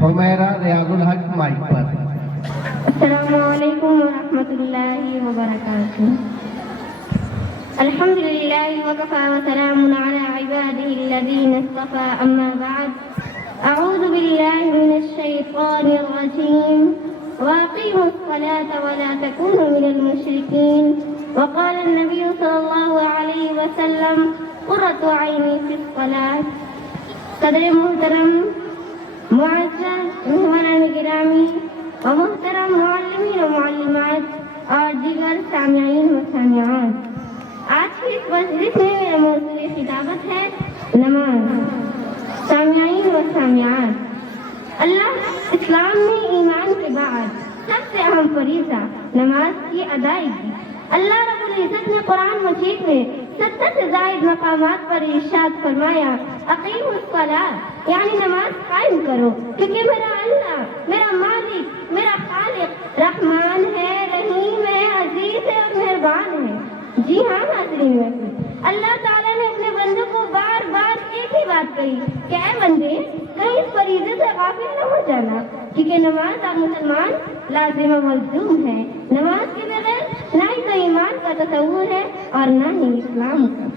حمیرہ ریاض الحق mic پر۔ السلام علیکم ورحمۃ اللہ وبرکاتہ۔ الحمد للہ وکفی وسلام علی عباده الذین اصطفى، اما بعد، اعوذ باللہ من الشیطان الرجیم، واقیموا الصلاة ولا تکونوا من المشرکین، وقال النبی صلی اللہ علیہ وسلم قرۃ عینی فی الصلاة۔ صدر محترم، معزز مہمانان گرامی و محترم معلمین و معلمات اور دیگر سامعین و سامعات، آج کی اس مجلس میں میرا موضوع خطابت ہے نماز۔ سامعین و سامعات، اللہ اسلام میں ایمان کے بعد سب سے اہم فریضہ نماز کی ادائیگی۔ اللہ رب العزت نے قرآن مجید میں 70 سے زائد مقامات پر ارشاد فرمایا، اقیموا الصلاۃ، یعنی نماز قائم کرو، کیونکہ میرا اللہ، میرا مالک، میرا خالق رحمان ہے، رحیم ہے، عزیز ہے اور مہربان ہے۔ جی ہاں ناظرین، اللہ تعالیٰ نے اپنے بندوں کو بار بار ایک ہی بات کہی کہ اے بندے، کہیں اس فریضے سے غافل نہ ہو جانا، کیونکہ نماز آپ مسلمان لازم و ملزوم ہے۔ نماز کے بغیر نہ ہی تو ایمان کا تصور ہے اور نہ ہی اسلام کا۔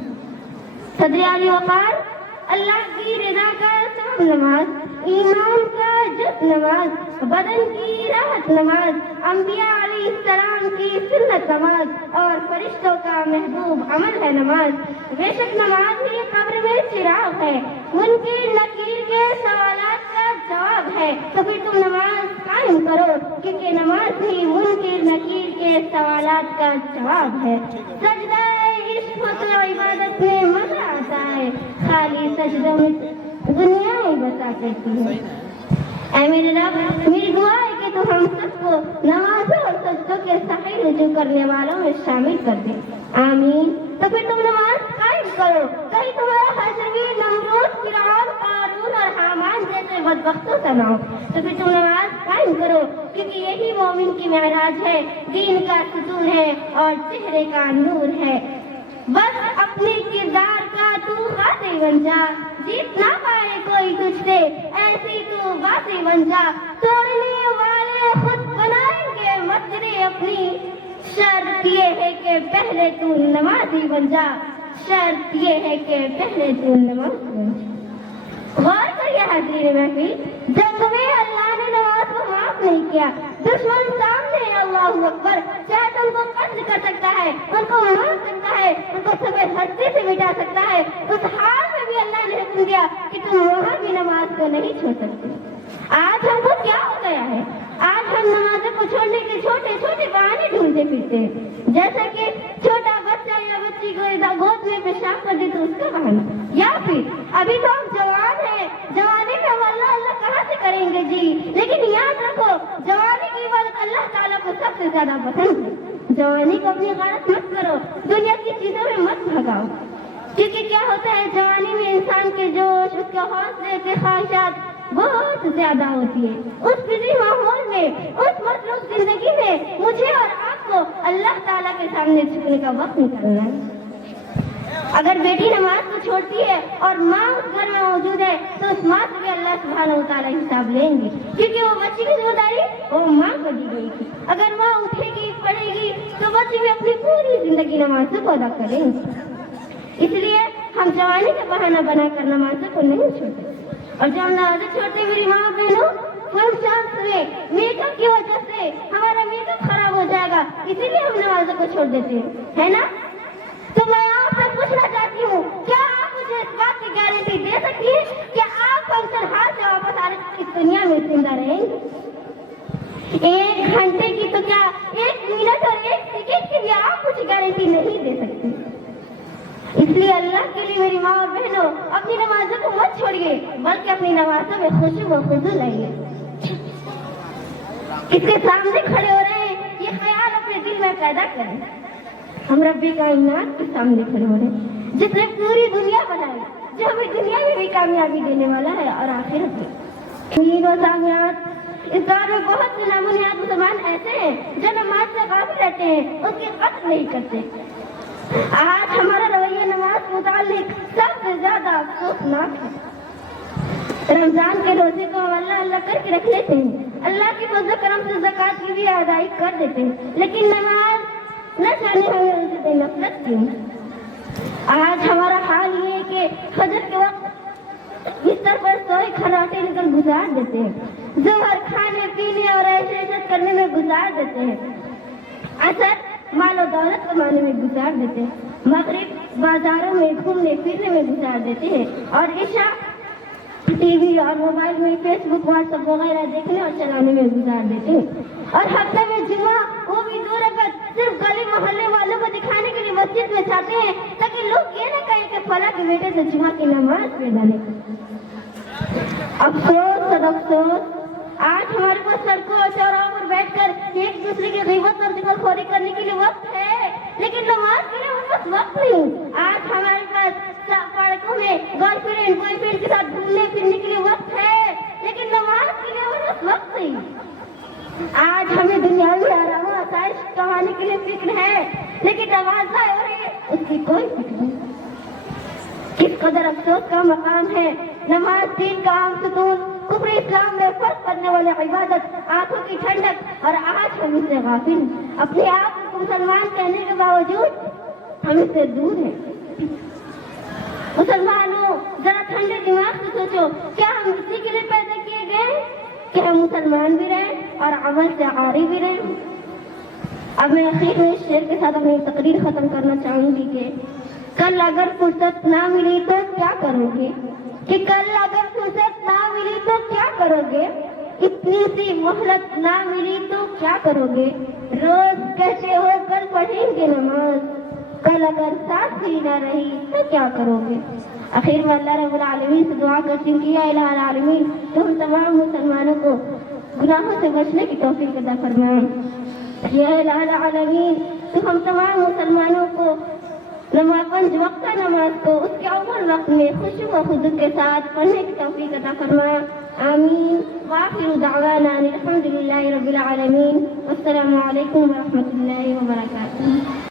صدر علی وقار، اللہ کی رضا کا سبب نماز، ایمان کا جز نماز، بدن کی راحت نماز، انبیاء علیہ السلام کی سنت نماز اور فرشتوں کا محبوب عمل ہے نماز۔ بے شک نماز ہی قبر میں چراغ ہے، منکر نکیر کے سوالات کا جواب ہے، تو پھر تم نماز قائم کرو، کیونکہ نماز ہی منکر نکیر کے سوالات کا جواب ہے۔ سجدہ عشق و عبادت میں مزہ آتا ہے، خالی سجدہ میں دنیا ہی بسا کرتی ہے۔ اے میرے رب، میری دعا ہے کہ تو ہم سب کو نمازوں اور سجدوں کے صحیح رجوع کرنے والوں میں شامل کر دے، آمین۔ تو پھر تم نماز قائم کرو، کہیں تمہارا حشر بھی نمرود، فرعون، قارون اور حامان جیسے بدبختوں سے نہ ہو۔ تو پھر تم نماز قائم کرو، کیونکہ یہی مومن کی معراج ہے، دین کا ستون ہے اور چہرے کا نور ہے۔ بس اپنے کردار کا تو غازی بن جا، جیت نہ پائے کوئی تجھ سے، ایسی تو غازی بن جا۔ توڑنے والے خود بنائیں گے مسجدیں اپنی، شرط یہ ہے کہ پہلے تو نمازی بن جا، شرط یہ ہے کہ پہلے تو نمازی بن جا۔ غور کریے حاضرین محفل، جنگ میں اللہ نے نماز کو معاف نہیں کیا، دشمن سامنے ہے، اللہ اکبر، چاہے تو ان کو قتل کر سکتا ہے، ان کو مار سکتا ہے، ان کو سفید ہستی سے مٹا سکتا ہے، اس حال میں بھی اللہ نے حکم دیا کہ تم وہاں بھی نماز کو نہیں چھوڑ سکتے۔ آج ہم کو کیا ہو گیا ہے؟ آج ہم نمازوں کو چھوڑنے کے چھوٹے چھوٹے بہانے ڈھونڈتے پھرتے ہیں، جیسا کہ چھوٹا بچہ یا بچی کو گود میں پیشاب کر دے تو اس کا بہانا، یا پھر ابھی تو ہم جوان ہیں، جوانی میں ہم اللہ اللہ کہاں سے کریں گے جی، لیکن یاد رکھو جوانی کی عبادت اللہ تعالیٰ کو سب سے زیادہ پسند ہے۔ جوانی کو اپنی غلط مت کرو، دنیا کی چیزوں میں مت بھگاؤ، کیونکہ کیا ہوتا ہے جوانی میں انسان کے جوش، اس کے حوصلے کے خواہشات بہت زیادہ ہوتی ہے۔ اس بزی ماحول میں، اس مصروف زندگی میں مجھے اور آپ کو اللہ تعالیٰ کے سامنے جھکنے کا وقت نکالنا ہے۔ اگر بیٹی نماز کو چھوڑتی ہے اور ماں اس گھر میں موجود ہے تو اس ماں سے بھی اللہ سبحانہ و تعالیٰ حساب لیں گے، کیونکہ وہ بچی کی ذمہ داری وہ ماں کو دی گئی تھی۔ اگر ماں اٹھے گی، پڑھے گی تو بچی بھی اپنی پوری زندگی نمازوں کو ادا کریں گے۔ اس لیے ہم جوانی کا بہانہ بنا کر نمازوں کو نہیں چھوڑتے، اور جب ہم نمازیں چھوڑتے میری ماں بہنوں، فنکشنز میں میک اپ کی وجہ سے ہمارا میک اپ خراب ہو جائے گا، اسی لیے ہم نمازوں کو چھوڑ دیتے ہیں، ہے نا؟ تو میں آپ سے پوچھنا چاہتی ہوں، کیا آپ مجھے اس بات کی گارنٹی دے سکتی ہیں کہ آپ فنکشن ہال سے واپس آنے تک اس دنیا میں زندہ رہیں گے؟ 1 گھنٹے کی تو کیا 1 منٹ اور 1 سیکنڈ کی بھی آپ مجھے گارنٹی نہیں دے سکتی۔ اس لیے اللہ کے لیے میری ماں اور بہنوں، اپنی نمازوں کو مت چھوڑیے، بلکہ اپنی نمازوں میں خشوع و خضوع لائیے۔ اس کے سامنے کھڑے ہو رہے ہیں، یہ خیال اپنے دل میں پیدا کریں، ہم رب کائنات کے سامنے کھڑے ہو رہے ہیں، جس نے پوری دنیا بنائی، جو ہمیں دنیا میں بھی کامیابی دینے والا ہے اور آخرت میں۔ امید و سامعات، اس دور میں بہت سے نامنیات مسلمان ایسے ہیں جو نماز سے غافل رہتے ہیں، اس کی قدر نہیں کرتے۔ آج ہمارا رویہ نماز کے متعلق سب سے زیادہ افسوسناک ہے۔ رمضان کے روزے کو ہم اللہ اللہ کر کے رکھ لیتے ہیں, اللہ کی فضل و کرم سے زکوٰۃ کی بھی ادائیگی کر دیتے ہیں, لیکن نماز نہ جانے ہمیں روزے سے نفرت کیوں. آج ہمارا حال یہ ہے کہ فجر کے وقت بستر پر سوئے کھراٹے لے کر گزار دیتے ہیں, ظہر کھانے پینے اور عیش کرنے میں گزار دیتے ہیں, عصر مال و دولت کمانے میں گزار دیتے ہیں, مغرب بازاروں میں گھومنے پھرنے میں گزار دیتے ہیں, اور عشاء ٹی وی اور موبائل میں فیس بک واٹس ایپ وغیرہ دیکھنے اور چلانے میں گزار دیتے ہیں, اور ہفتے میں جمعہ وہ بھی دو رکعت صرف گلی محلے والوں کو دکھانے کے لیے مسجد میں جاتے ہیں تاکہ لوگ یہ نہ کہیں کہ فلاں کے بیٹے سے جمعہ کی نماز پڑھ ڈالے. افسوس اور افسوس, آج ہمارے پاس سڑکوں اور چوراہوں پر بیٹھ کر ایک دوسرے کی غیبت اور ذکر خوری کرنے کے لیے وقت ہے, لیکن نماز کے لیے ہمارے پاس وقت نہیں. آج ہمارے پاس پارکوں میں گرل فرینڈ بوائے فرینڈ کے ساتھ گھومنے پھرنے کے لیے وقت ہے, لیکن نماز کے لیے ہمارے پاس وقت نہیں. آج ہمیں دنیاوی آرام و آسائش کمانے کے لیے فکر ہے, لیکن نماز ضائع ہو رہی ہے اس کی کوئی فکر نہیں. کس قدر افسوس کا مقام ہے. نماز دین کا عام ستون, کفر اسلام میں فرق کرنے والی عبادت, آنکھوں کی ٹھنڈک, اور آج ہم اس سے غافل, اپنے آپ کو مسلمان کہنے کے باوجود ہم اس سے دور ہیں. مسلمانوں ذرا ٹھنڈے دماغ سے سوچو, کیا ہم اسی کے لیے پیدا کیے گئے کہ ہم مسلمان بھی رہیں اور عمل سے عاری بھی رہیں؟ اب میں اخیر میں اس شعر کے ساتھ اپنی تقریر ختم کرنا چاہوں گی کہ کل اگر فرصت نہ ملی تو کیا کرو گے, کہ کل اگر فرصت نہ ملی تو کیا کرو گے, اتنی سی مہلت نہ ملی تو کیا کرو گے, روز کہتے ہو کل پڑھیں گے نماز, کل اگر ساتھ ہی نہ رہی تو کیا کرو گے. آخر میں اللہ رب العالمین سے دعا کرتی ہوں کہ یا الہ العالمین تو ہم تمام مسلمانوں کو گناہوں سے بچنے کی توفیق عطا فرمائیں. یا الہ العالمین تو ہم تمام مسلمانوں کو پنج وقتہ نماز کو اس کے اول وقت میں خشوع و خضوع کے ساتھ پڑھنے کی توفیق عطا فرمائیں. آمین. وآخر دعوانا الحمد للہ رب العالمین. والسلام علیکم ورحمۃ اللہ وبرکاتہ.